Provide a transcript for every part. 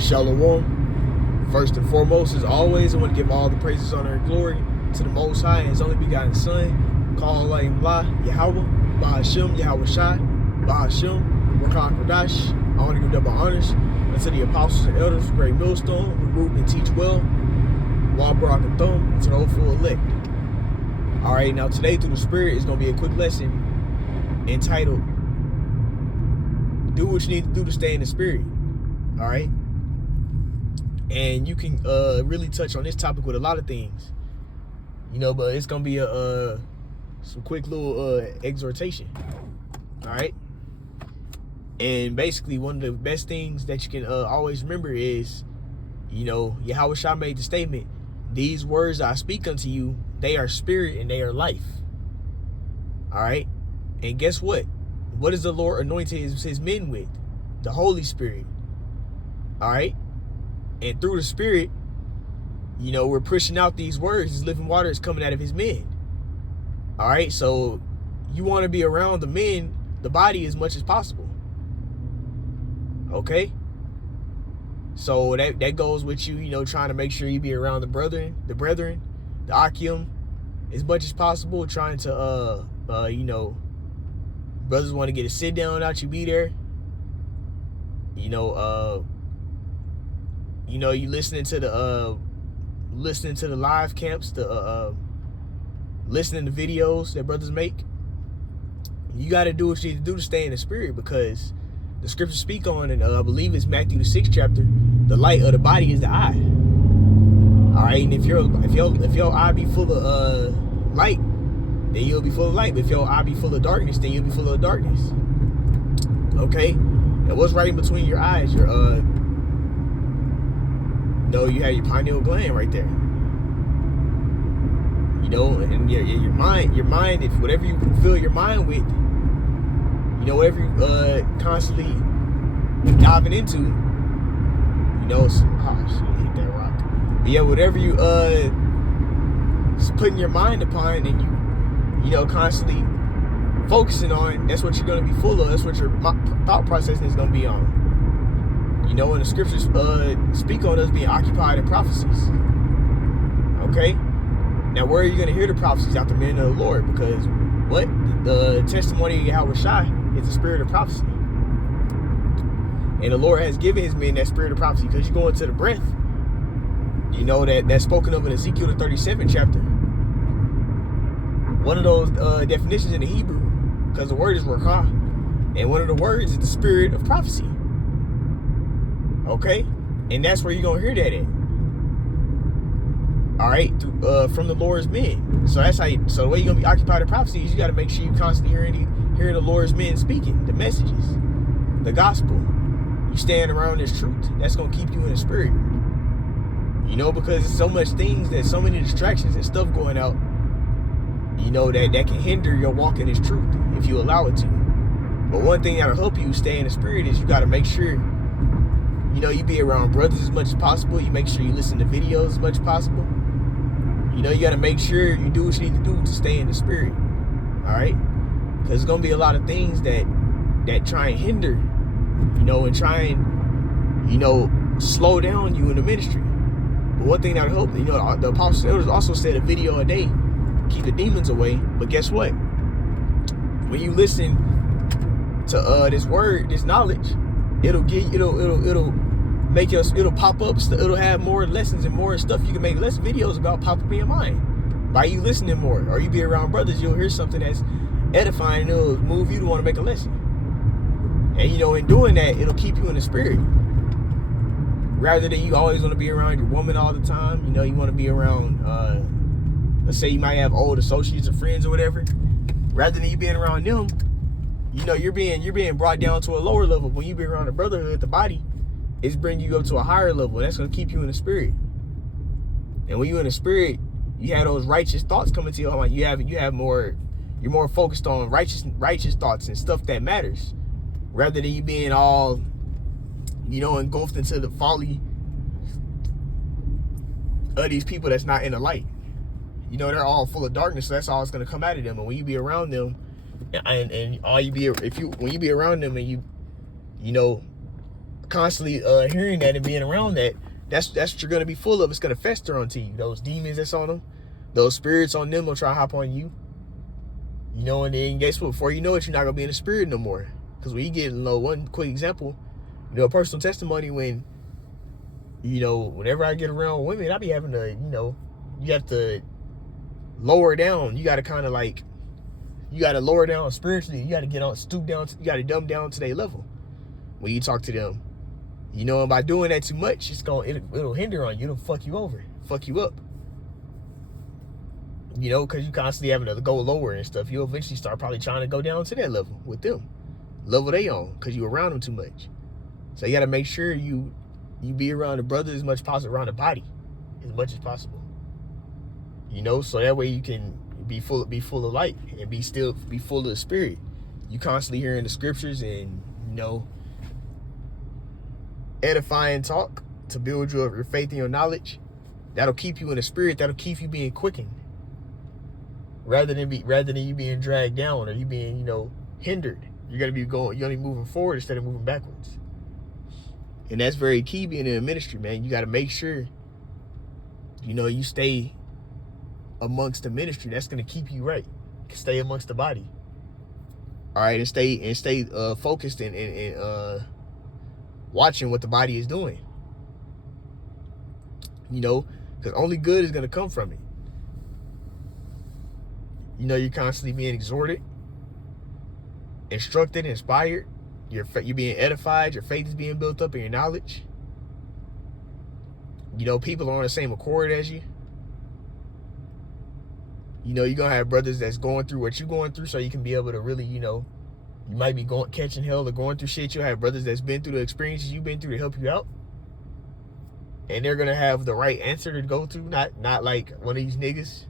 Shalom. First and foremost, as always, I want to give all the praises, honor, and glory to the Most High and His only begotten Son, called La Yahweh, Bahashem, Yahweh Shai, Bahashem, Rakah Kodash. I want to give double honors unto the apostles and elders of Great Millstone, who root and teach well, Wal Barak and Thumb, and to the hopeful elect. All right, now today through the Spirit is going to be a quick lesson entitled, Do What You Need to Do to Stay in the Spirit. All right, and you can really touch on this topic with a lot of things, but it's gonna be some quick little exhortation. All right, and basically one of the best things that you can always remember is, Yahweh Shah made the statement, "These words I speak unto you, they are spirit and they are life." All right, and guess what? What does the Lord anointed his men with? The Holy Spirit. All right, and through the Spirit, we're pushing out these words. This living water is coming out of his men. All right, so you want to be around the men, the body, as much as possible. Okay, so that goes with you, trying to make sure you be around the brethren, the Akim, as much as possible. Trying to brothers want to get a sit down without you be there. You listening to the live camps, listening to videos that brothers make. You got to do what you need to do to stay in the Spirit, because the scriptures speak on, and I believe it's Matthew the 6th chapter, the light of the body is the eye. All right, and if your eye be full of light, then you'll be full of light. But if your eye be full of darkness, then you'll be full of darkness. Okay, and what's right in between your eyes? You have your pineal gland right there. And your mind, if whatever you fill your mind with, whatever you constantly diving into, hit that rock. But yeah, whatever you putting your mind upon and you constantly focusing on, that's what you're going to be full of. That's what your thought processing is going to be on. And the scriptures speak on us being occupied in prophecies. Okay? Now, where are you going to hear the prophecies? Out the men of the Lord. Because what? The testimony of Yahweh Shai is the spirit of prophecy. And the Lord has given his men that spirit of prophecy, because you go into the breath. That's spoken of in Ezekiel the 37th chapter. One of those definitions in the Hebrew, because the word is rakah, and one of the words is the spirit of prophecy. Okay, and that's where you're gonna hear that at. All right, from the Lord's men. So that's how. So the way you're gonna be occupied in prophecy is you got to make sure you constantly hearing the Lord's men speaking the messages, the gospel. You stand around this truth. That's gonna keep you in the Spirit. Because there's so much things, there's so many distractions and stuff going out. That can hinder your walk in this truth if you allow it to. But one thing that'll help you stay in the Spirit is you got to make sure, you be around brothers as much as possible. You make sure you listen to videos as much as possible. You got to make sure you do what you need to do to stay in the Spirit. All right? Because there's going to be a lot of things that try and hinder, and try and, slow down you in the ministry. But one thing that'll help, the apostles and elders also said a video a day keep the demons away. But guess what? When you listen to this word, this knowledge, it'll make us, it'll pop up, it'll have more lessons and more stuff you can make less videos about pop up in your mind by you listening more. Or you be around brothers, you'll hear something that's edifying and it'll move you to want to make a lesson. And in doing that, it'll keep you in the Spirit, rather than you always want to be around your woman all the time. You want to be around let's say you might have old associates or friends or whatever. Rather than you being around them, you're being brought down to a lower level. When you be around the brotherhood, the body, it's bringing you up to a higher level. That's going to keep you in the Spirit. And when you're in the Spirit, you have those righteous thoughts coming to your mind. You're more focused on righteous thoughts and stuff that matters, rather than you being all, engulfed into the folly of these people that's not in the light. They're all full of darkness, so that's all that's going to come out of them. And when you be around them, when you be around them and you constantly hearing that and being around that, that's what you're gonna be full of. It's gonna fester onto you. Those demons that's on them, those spirits on them will try to hop on you. You know, and then guess what? Before you know it, you're not gonna be in the spirit no more. Because when you get, one quick example, a personal testimony, when, whenever I get around women, I be having to, you have to lower down. You got to kind of like, you got to lower down spiritually. You got to stoop down. You got to dumb down to their level when you talk to them. And by doing that too much, it'll hinder on you. It'll fuck you over, fuck you up. Because you constantly having to go lower and stuff. You'll eventually start probably trying to go down to that level with them. Level they on, because you around them too much. So you got to make sure you be around the brother as much as possible, around the body as much as possible. So that way you can be full of light and be full of the spirit. You constantly hearing the scriptures and edifying talk to build your faith and your knowledge. That'll keep you in the spirit. That'll keep you being quickened, rather than you being dragged down or you being hindered. You're gonna be moving forward instead of moving backwards. And that's very key being in the ministry, man. You got to make sure you stay amongst the ministry. That's gonna keep you right. Stay amongst the body. All right, and stay focused and watching what the body is doing. Because only good is gonna come from it. You're constantly being exhorted, instructed, inspired. You're being edified. Your faith is being built up in your knowledge. People are on the same accord as you. You're going to have brothers that's going through what you're going through, so you can be able to really, you might be catching hell or going through shit. You'll have brothers that's been through the experiences you've been through to help you out. And they're going to have the right answer to go through, not like one of these niggas.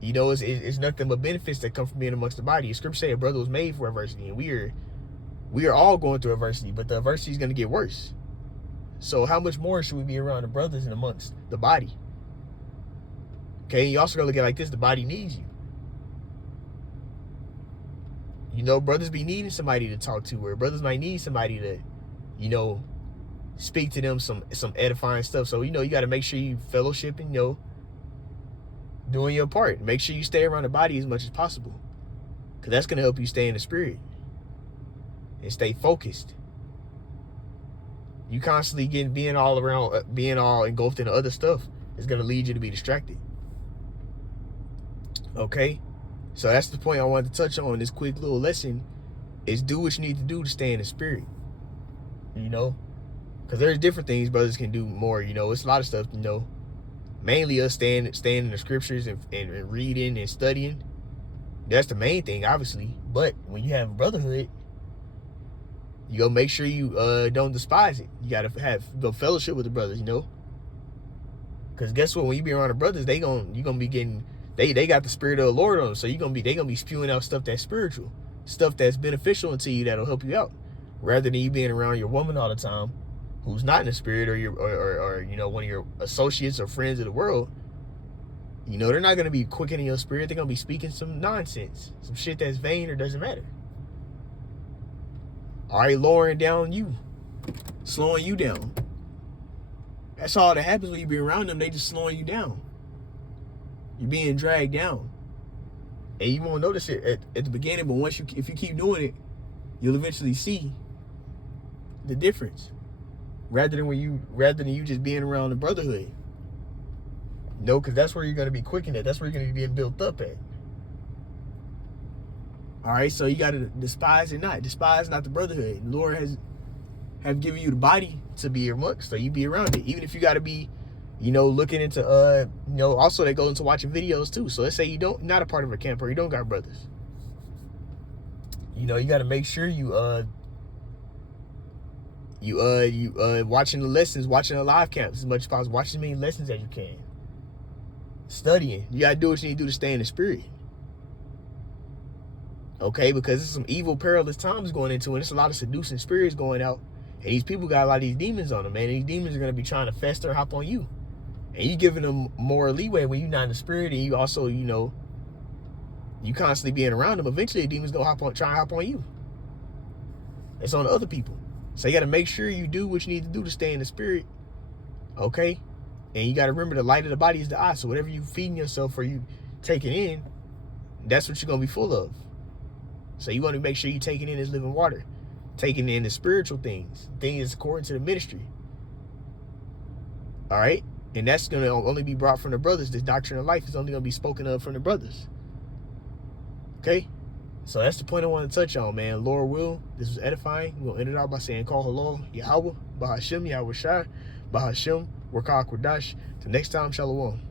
It's nothing but benefits that come from being amongst the body. The scripture say a brother was made for adversity, and we are all going through adversity, but the adversity is going to get worse. So how much more should we be around the brothers and amongst the body? Okay, you also got to look at it like this: the body needs you. Brothers be needing somebody to talk to, or brothers might need somebody to, speak to them some edifying stuff. So you got to make sure you fellowship and doing your part. Make sure you stay around the body as much as possible, because that's going to help you stay in the spirit and stay focused. You constantly being all engulfed into other stuff is going to lead you to be distracted. Okay, so that's the point I wanted to touch on. This quick little lesson is do what you need to do to stay in the spirit. Because there's different things brothers can do more. It's a lot of stuff. Mainly us staying in the scriptures and reading and studying. That's the main thing, obviously. But when you have brotherhood, you go make sure you don't despise it. You gotta go fellowship with the brothers, Because guess what? When you be around the brothers, you gonna be getting they got the spirit of the Lord on them. So they gonna be spewing out stuff that's spiritual, stuff that's beneficial to you, that'll help you out, rather than you being around your woman all the time, who's not in the spirit, or one of your associates or friends of the world. They're not gonna be quickening your spirit. They're gonna be speaking some nonsense, some shit that's vain or doesn't matter. All right, lowering down you, slowing you down. That's all that happens when you be around them. They just slowing you down. You're being dragged down, and you won't notice it at the beginning. But if you keep doing it, you'll eventually see the difference. Rather than you just being around the brotherhood. Because that's where you're going to be quickened at. That's where you're going to be being built up at. All right, so you got to despise not the brotherhood. The Lord have given you the body to be amongst, so you be around it. Even if you got to be, looking into, also that goes into watching videos too. So let's say you're not a part of a camp, or you don't got brothers. You got to make sure you watching the lessons, watching the live camps as much as possible. Watch as many lessons as you can. Studying. You got to do what you need to do to stay in the spirit. Okay, because there's some evil, perilous times going into it. And there's a lot of seducing spirits going out. And these people got a lot of these demons on them, man. And these demons are going to be trying to fester and hop on you. And you giving them more leeway when you're not in the spirit. And you also, you constantly being around them. Eventually, the demons going to try and hop on you. It's on the other people. So you got to make sure you do what you need to do to stay in the spirit. Okay? And you got to remember the light of the body is the eye. So whatever you feeding yourself or you taking in, that's what you're going to be full of. So you want to make sure you taking in this living water. Taking in the spiritual things according to the ministry. All right? And that's going to only be brought from the brothers. This doctrine of life is only going to be spoken of from the brothers. Okay? So that's the point I want to touch on, man. Lord will, this was edifying. We're going to end it out by saying, call hello, Yahweh, Bahashim, Yahweh Shai, Bahashim, Wakah Kodash. Till next time, Shalom.